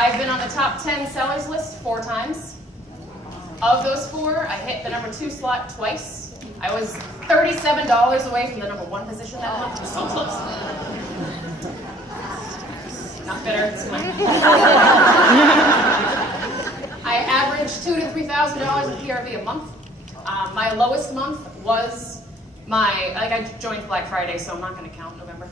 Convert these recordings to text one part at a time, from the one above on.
I've been on the top 10 sellers list 4 times. Of those 4, I hit the number 2 slot twice. I was $37 away from the number 1 position that month. It was so close. Not bitter. It's fine. I averaged $2,000 to $3,000 in PRV a month. My lowest month was I joined Black Friday, so I'm not going to count November.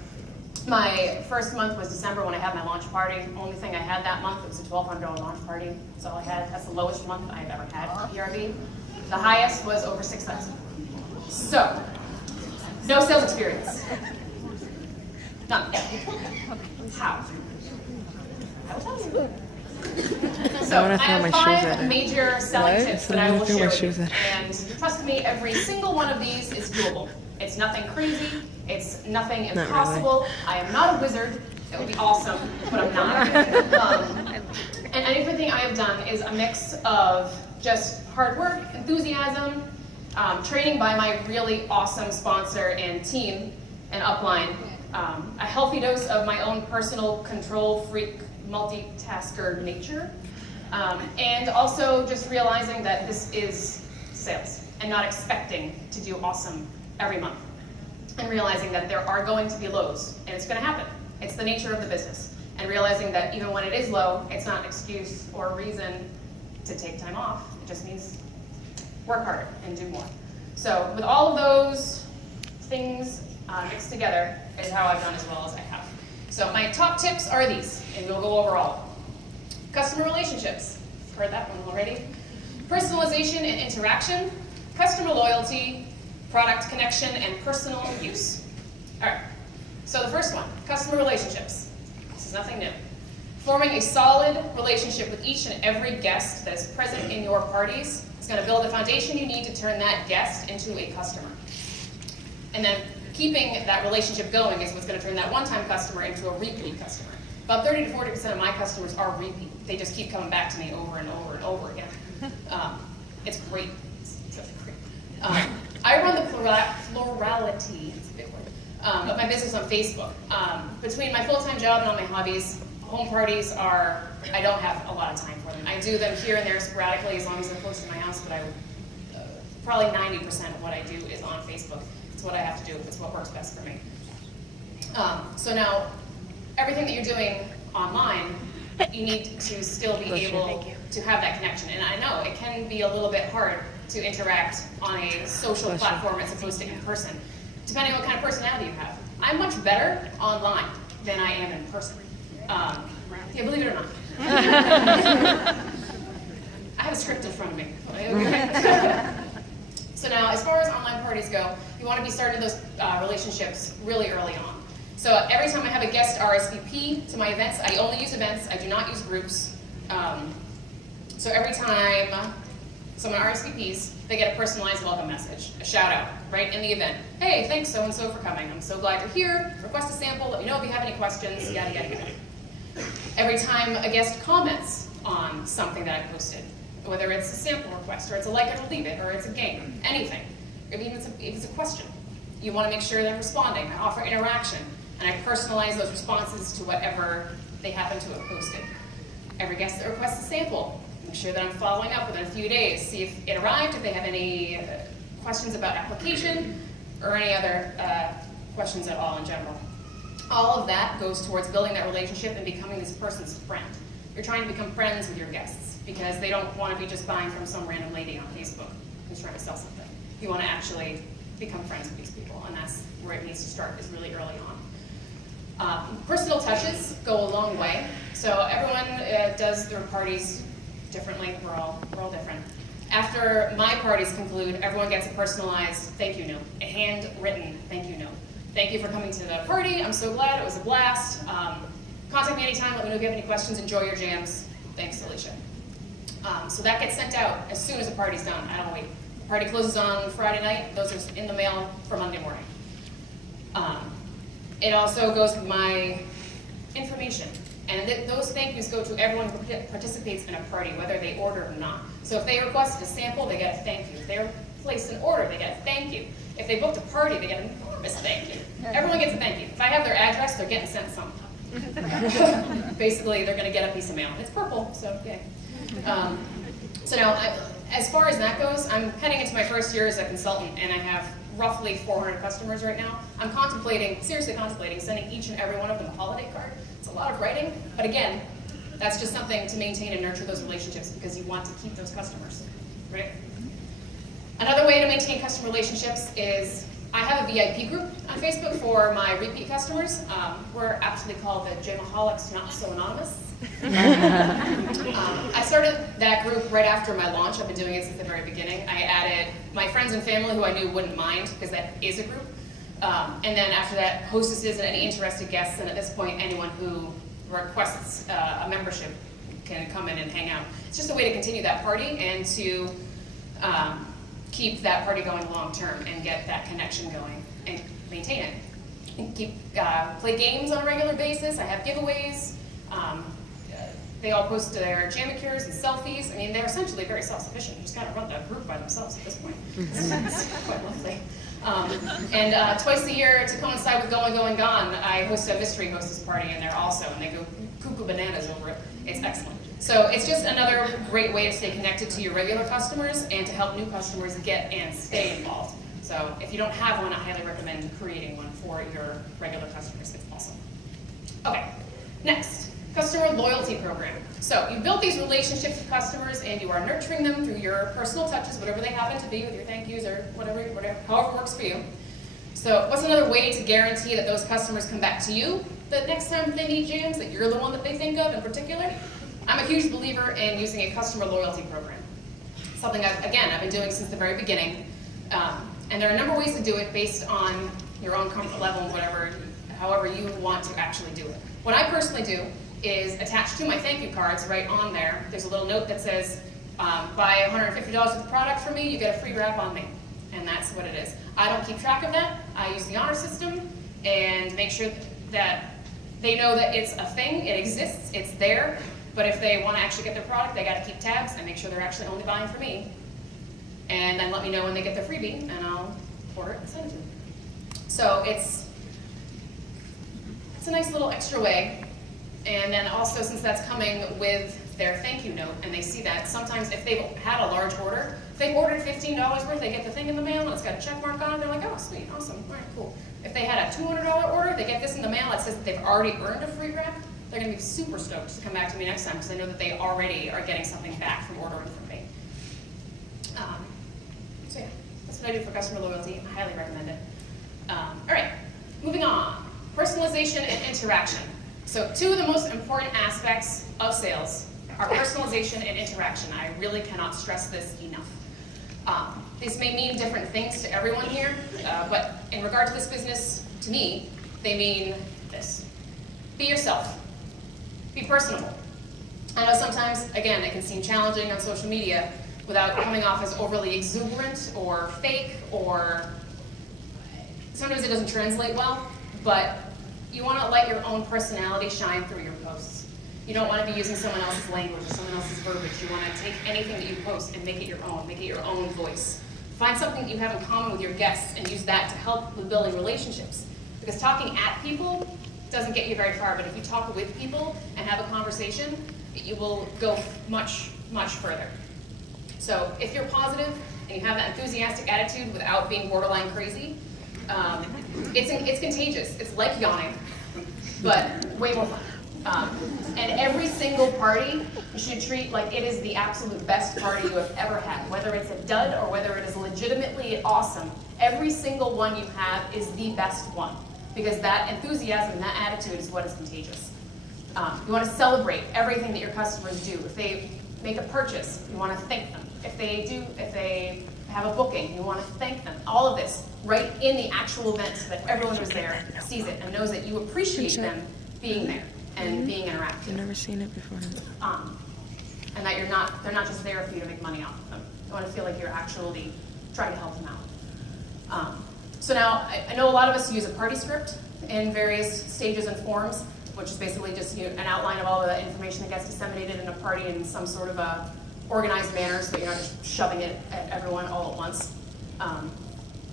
My first month was December when I had my launch party. The only thing I had that month was a $1,200 launch party. That's all I had. That's the lowest month I've ever had PRV. The highest was over 6,000. So, no sales experience. None. How? I will tell you. So I have 5 major selling tips that I will share with you. And trust me, every single one of these is doable. It's nothing crazy. It's nothing impossible. Really. I am not a wizard. It would be awesome, but I'm not. And everything I have done is a mix of just hard work, enthusiasm, training by my really awesome sponsor and team and upline, a healthy dose of my own personal control freak multitasker nature, and also just realizing that this is sales and not expecting to do awesome every month, and realizing that there are going to be lows and it's going to happen. It's the nature of the business, and realizing that even when it is low, it's not an excuse or a reason to take time off. It just means work harder and do more. So with all of those things mixed together is how I've done as well as I have. So my top tips are these, and we'll go over all of them. Customer relationships, heard that one already. Personalization and interaction, customer loyalty, product connection, and personal use. All right, so the first one, customer relationships. This is nothing new. Forming a solid relationship with each and every guest that is present in your parties is going to build the foundation you need to turn that guest into a customer. And then keeping that relationship going is what's going to turn that one-time customer into a repeat customer. About 30 to 40% of my customers are repeat. They just keep coming back to me over and over and over again. It's great. It's really great. I run the plurality, it's a big word, of my business on Facebook. Between my full-time job and all my hobbies, home parties I don't have a lot of time for them. I do them here and there sporadically as long as they're close to my house, but probably 90% of what I do is on Facebook. It's what I have to do. It's what works best for me. So now, everything that you're doing online, you need to still be able to have that connection. And I know it can be a little bit hard to interact on a social platform as opposed to in person, depending on what kind of personality you have. I'm much better online than I am in person. Yeah, believe it or not. I have a script in front of me. So now, as far as online parties go, you want to be starting those relationships really early on. So every time I have a guest RSVP to my events, I only use events, I do not use groups. So every time someone RSVPs, they get a personalized welcome message, a shout out, right in the event. Hey, thanks so-and-so for coming. I'm so glad you're here. Request a sample, let me know if you have any questions, yada, yada, yada. Every time a guest comments on something that I posted, whether it's a sample request, or it's a like it or leave it, or it's a game, anything, or even if it's a question, you want to make sure they're responding. I offer interaction, and I personalize those responses to whatever they happen to have posted. Every guest that requests a sample, make sure that I'm following up within a few days, see if it arrived, if they have any questions about application, or any other questions at all in general. All of that goes towards building that relationship and becoming this person's friend. You're trying to become friends with your guests because they don't want to be just buying from some random lady on Facebook who's trying to sell something. You want to actually become friends with these people, and that's where it needs to start, is really early on. Personal touches go a long way. So everyone does their parties differently. We're all different. After my parties conclude, everyone gets a personalized thank you note, a handwritten thank you note. Thank you for coming to the party. I'm so glad. It was a blast. Contact me anytime. Let me know if you have any questions. Enjoy your jams. Thanks, Alicia. So that gets sent out as soon as the party's done. I don't wait. The party closes on Friday night. Those are in the mail for Monday morning. It also goes with my information. And those thank yous go to everyone who participates in a party, whether they order or not. So if they requested a sample, they get a thank you. If they placed an order, they get a thank you. If they booked a party, they get an enormous thank you. Everyone gets a thank you. If I have their address, they're getting sent something. Basically, they're going to get a piece of mail. It's purple, so yay. So now, as far as that goes, I'm heading into my first year as a consultant, and I have roughly 400 customers right now. I'm seriously contemplating sending each and every one of them a holiday card. It's a lot of writing, but again, that's just something to maintain and nurture those relationships because you want to keep those customers, right? Another way to maintain customer relationships is I have a VIP group on Facebook for my repeat customers. We're actually called the Jamaholics Not So Anonymous. I started that group right after my launch. I've been doing it since the very beginning. I added my friends and family who I knew wouldn't mind because that is a group. And then after that, hostesses and any interested guests, and at this point, anyone who requests a membership can come in and hang out. It's just a way to continue that party and to keep that party going long term and get that connection going and maintain it. And play games on a regular basis. I have giveaways. They all post their Jamicures and selfies. I mean, they're essentially very self-sufficient. You just kind of run that group by themselves at this point. It's quite lovely. And twice a year, to coincide with Going, Going, Gone, I host a mystery hostess party in there also, and they go cuckoo bananas over it. It's excellent. So it's just another great way to stay connected to your regular customers and to help new customers get and stay involved. So if you don't have one, I highly recommend creating one for your regular customers. It's awesome. Okay, next, customer loyalty program. So you built these relationships with customers and you are nurturing them through your personal touches, whatever they happen to be, with your thank yous or whatever, however works for you. So what's another way to guarantee that those customers come back to you the next time they need jams, that you're the one that they think of in particular? I'm a huge believer in using a customer loyalty program. Something I've been doing since the very beginning. And there are a number of ways to do it based on your own comfort level and however you want to actually do it. What I personally do is attach to my thank you cards right on there. There's a little note that says, buy $150 worth of product from me, you get a free wrap on me. And that's what it is. I don't keep track of that. I use the honor system and make sure that they know that it's a thing, it exists, it's there. But if they want to actually get their product, they got to keep tabs and make sure they're actually only buying from me. And then let me know when they get their freebie, and I'll order it and send it to them. So it's a nice little extra way. And then also, since that's coming with their thank you note, and they see that, sometimes if they've had a large order, if they've ordered $15 worth, they get the thing in the mail, and it's got a check mark on it, they're like, oh, sweet, awesome, all right, cool. If they had a $200 order, they get this in the mail, it says that they've already earned a free wrap, they're going to be super stoked to come back to me next time because they know that they already are getting something back from ordering from me. So yeah, that's what I do for customer loyalty. I highly recommend it. All right, moving on. Personalization and interaction. So two of the most important aspects of sales are personalization and interaction. I really cannot stress this enough. This may mean different things to everyone here, but in regard to this business, to me, they mean this. Be yourself. Be personable. I know sometimes, again, it can seem challenging on social media without coming off as overly exuberant or fake, or sometimes it doesn't translate well, but you want to let your own personality shine through your posts. You don't want to be using someone else's language or someone else's verbiage. You want to take anything that you post and make it your own voice. Find something that you have in common with your guests and use that to help with building relationships. Because talking at people doesn't get you very far, but if you talk with people and have a conversation, you will go much, much further. So if you're positive and you have that enthusiastic attitude without being borderline crazy, it's contagious. It's like yawning, but way more fun. And every single party you should treat like it is the absolute best party you have ever had. Whether it's a dud or whether it is legitimately awesome, every single one you have is the best one. Because that enthusiasm and that attitude is what is contagious. You want to celebrate everything that your customers do. If they make a purchase, you want to thank them. If they have a booking, you want to thank them. All of this right in the actual event so that everyone who's there sees it and knows that you appreciate them being there and being interactive. I've never seen it before. And that they're not just there for you to make money off of them. You want to feel like you're actually trying to help them out. So now, I know a lot of us use a party script in various stages and forms, which is basically just an outline of all the information that gets disseminated in a party in some sort of a organized manner so that you're not just shoving it at everyone all at once.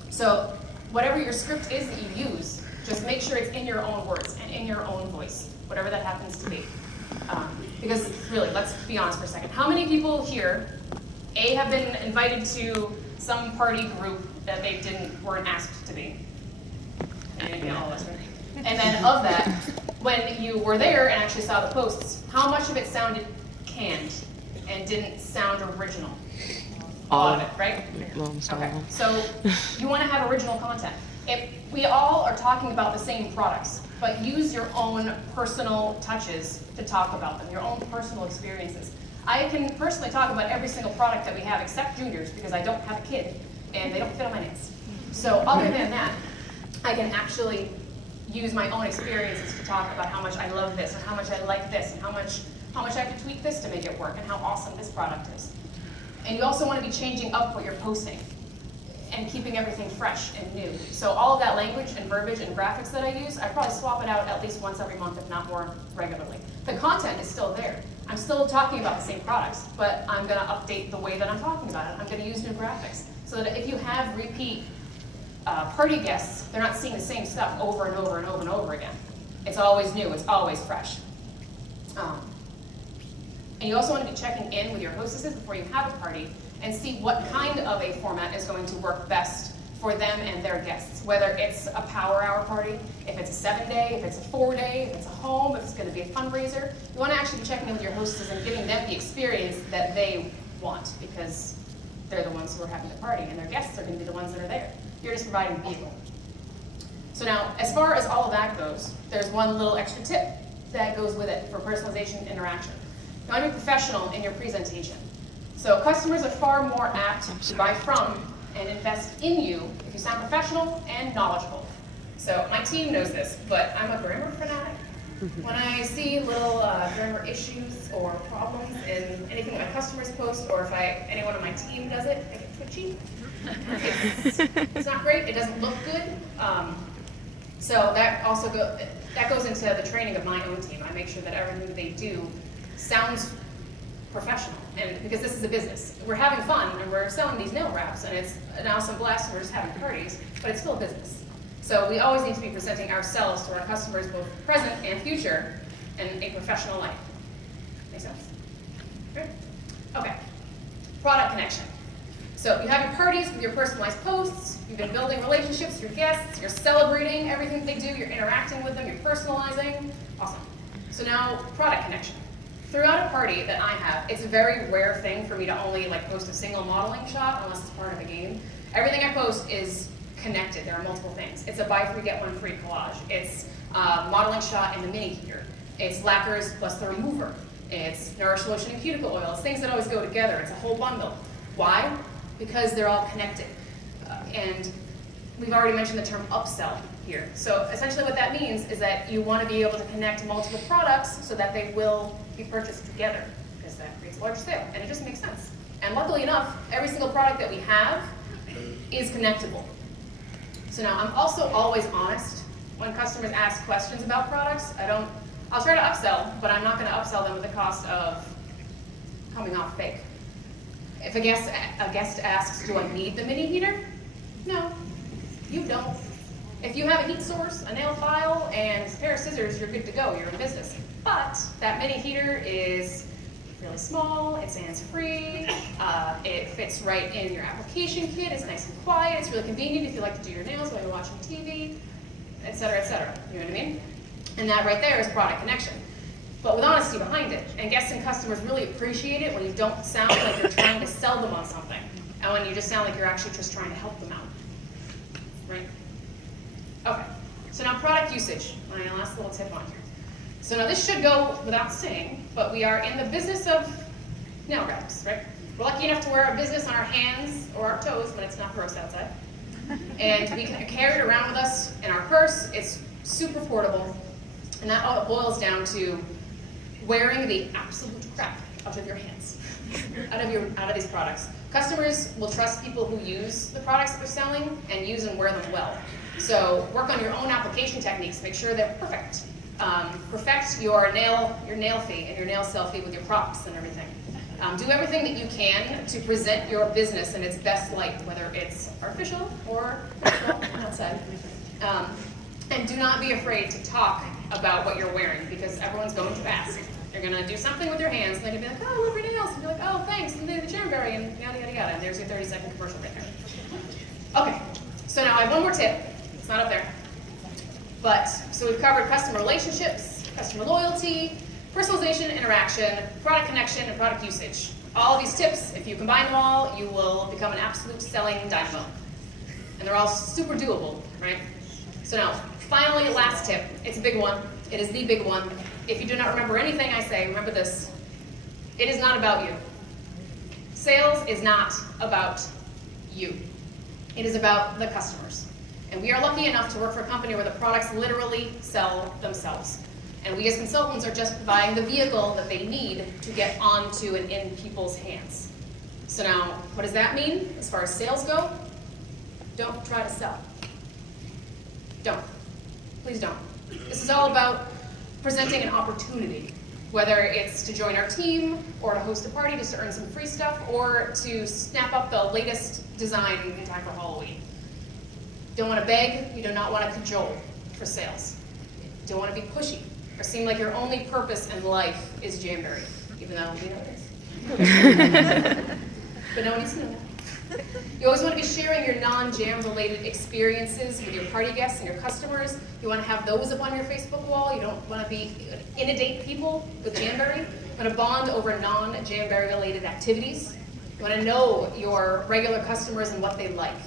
So whatever your script is that you use, just make sure it's in your own words and in your own voice. whatever that happens to be. Because really, let's be honest for a second. How many people here, A, have been invited to some party group that they weren't asked to be? And all of us, right? And then of that, when you were there and actually saw the posts, how much of it sounded canned and didn't sound original? All of it, right? Okay, so you want to have original content. If we all are talking about the same products, but use your own personal touches to talk about them, your own personal experiences. I can personally talk about every single product that we have except Junior's because I don't have a kid and they don't fit on my nails. So other than that, I can actually use my own experiences to talk about how much I love this and how much I like this and how much I have to tweak this to make it work and how awesome this product is. And you also want to be changing up what you're posting and keeping everything fresh and new. So all of that language and verbiage and graphics that I use, I probably swap it out at least once every month, if not more regularly. The content is still there. I'm still talking about the same products, but I'm going to update the way that I'm talking about it. I'm going to use new graphics so that if you have repeat party guests, they're not seeing the same stuff over and over and over and over again. It's always new. It's always fresh. And you also want to be checking in with your hostesses before you have a party and see what kind of a format is going to work best for them and their guests. Whether it's a power hour party, if it's a 7-day, if it's a 4-day, if it's a home, if it's going to be a fundraiser. You want to actually be checking in with your hostesses and giving them the experience that they want because they're the ones who are having the party and their guests are going to be the ones that are there. You're just providing the vehicle. So now, as far as all of that goes, there's one little extra tip that goes with it for personalization and interaction. You want to be professional in your presentation. So customers are far more apt to buy from and invest in you if you sound professional and knowledgeable. So my team knows this, but I'm a grammar fanatic. When I see little grammar issues or problems in anything that my customers post, or if anyone on my team does it, I get twitchy. It's not great. It doesn't look good. So that also goes into the training of my own team. I make sure that everything that they do sounds professional, and because this is a business. We're having fun, and we're selling these nail wraps, and it's an awesome blast, and we're just having parties, but it's still a business. So we always need to be presenting ourselves to our customers, both present and future, in a professional light. Make sense? Great. Okay. Product connection. So you have your parties with your personalized posts, you've been building relationships with your guests, you're celebrating everything they do, you're interacting with them, you're personalizing. Awesome. So now, product connection. Throughout a party that I have, it's a very rare thing for me to only post a single modeling shot unless it's part of a game. Everything I post is connected. There are multiple things. It's a buy 3 get 1 free collage. It's a modeling shot in the mini heater. It's lacquers plus the remover. It's Nourish Lotion and cuticle oil. It's things that always go together. It's a whole bundle. Why? Because they're all connected. And we've already mentioned the term upsell here. So essentially what that means is that you want to be able to connect multiple products so that they will be purchased together, because that creates a large sale, and it just makes sense. And luckily enough, every single product that we have is connectable. So now I'm also always honest when customers ask questions about products. I'll try to upsell, but I'm not going to upsell them at the cost of coming off fake. If a guest asks, do I need the mini heater? No, you don't. If you have a heat source, a nail file, and a pair of scissors, you're good to go, you're in business. But that mini heater is really small, it's hands-free, it fits right in your application kit, it's nice and quiet, it's really convenient if you like to do your nails while you're watching TV, etc., etc. You know what I mean? And that right there is product connection. But with honesty behind it. And guests and customers really appreciate it when you don't sound like you're trying to sell them on something, and when you just sound like you're actually just trying to help them out. Right? Okay, so now product usage, my last little tip on here. So now this should go without saying, but we are in the business of nail wraps, right? We're lucky enough to wear our business on our hands or our toes when it's not gross outside. And we can carry it around with us in our purse. It's super portable. And that all boils down to wearing the absolute crap out of your hands, out of these products. Customers will trust people who use the products that they're selling and use and wear them well. So work on your own application techniques. Make sure they're perfect. Perfect your nail fee and your nail selfie with your props and everything. Do everything that you can to present your business in its best light, whether it's artificial or natural outside. And do not be afraid to talk about what you're wearing, because everyone's going to ask. They're going to do something with their hands, and they're going to be like, oh, I love your nails. And you're like, oh, thanks, and they're the Jamberry, and yada, yada, yada. And there's your 30-second commercial right there. Okay, so now I have one more tip. It's not up there. But, so we've covered customer relationships, customer loyalty, personalization, interaction, product connection, and product usage. All of these tips, if you combine them all, you will become an absolute selling dynamo. And they're all super doable, right? So now, finally, last tip. It's a big one. It is the big one. If you do not remember anything I say, remember this. It is not about you. Sales is not about you. It is about the customers. And we are lucky enough to work for a company where the products literally sell themselves. And we as consultants are just providing the vehicle that they need to get onto and in people's hands. So now, what does that mean as far as sales go? Don't try to sell. Don't. Please don't. This is all about presenting an opportunity, whether it's to join our team or to host a party just to earn some free stuff or to snap up the latest design in time for Halloween. Don't want to beg, you do not want to cajole for sales. You don't want to be pushy or seem like your only purpose in life is Jamberry, even though we know it is. But no one needs to know that. You always want to be sharing your non-jam related experiences with your party guests and your customers. You want to have those up on your Facebook wall. You don't want to be inundate people with Jamberry. You want to bond over non-Jamberry related activities. You want to know your regular customers and what they like.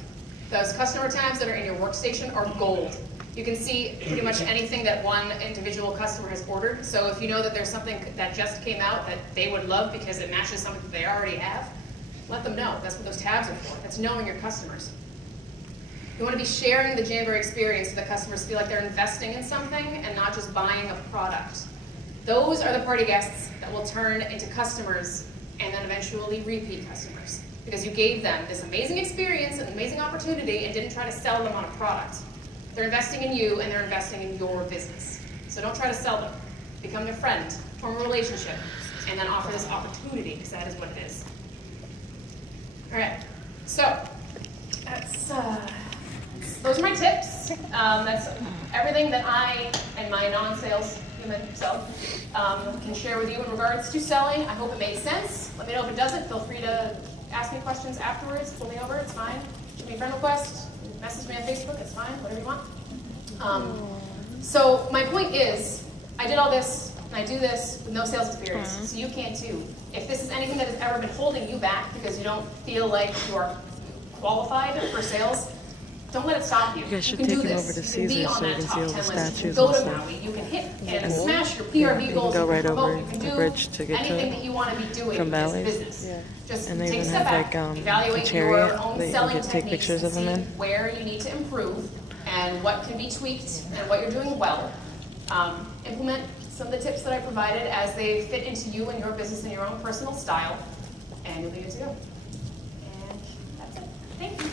Those customer tabs that are in your workstation are gold. You can see pretty much anything that one individual customer has ordered. So if you know that there's something that just came out that they would love because it matches something that they already have, let them know. That's what those tabs are for. That's knowing your customers. You want to be sharing the Jamberry experience so that customers feel like they're investing in something and not just buying a product. Those are the party guests that will turn into customers and then eventually repeat customers. Because you gave them this amazing experience, an amazing opportunity, and didn't try to sell them on a product. They're investing in you and they're investing in your business. So don't try to sell them. Become their friend, form a relationship, and then offer this opportunity, because that is what it is. All right, so those are my tips. That's everything that I and my non-sales human self can share with you in regards to selling. I hope it made sense. Let me know if it doesn't. Feel free to ask me questions afterwards. Pull me over, it's fine. Shoot me a friend request. Message me on Facebook, it's fine. Whatever you want. So my point is, I did all this, and I do this with no sales experience, so you can too. If this is anything that has ever been holding you back because you don't feel like you are qualified for sales, don't let it stop you. You guys should can take do him this. over to You can Caesar be on so you that can top see all 10 the list. You can statues go and to stuff. Maui. You can hit and Yeah. smash your Yeah, PRV you goals. can go right you can promote. over You can the do bridge to get to anything it that you want to be doing from in this Valley. business. Yeah. Just And they take a even step have back, like a evaluate chariot your own that you selling can take techniques pictures and of them see in. where you need to improve and what can be tweaked and what you're doing well. Implement some of the tips that I provided as they fit into you and your business and your own personal style, and you'll be good to go. And that's it. Thank you.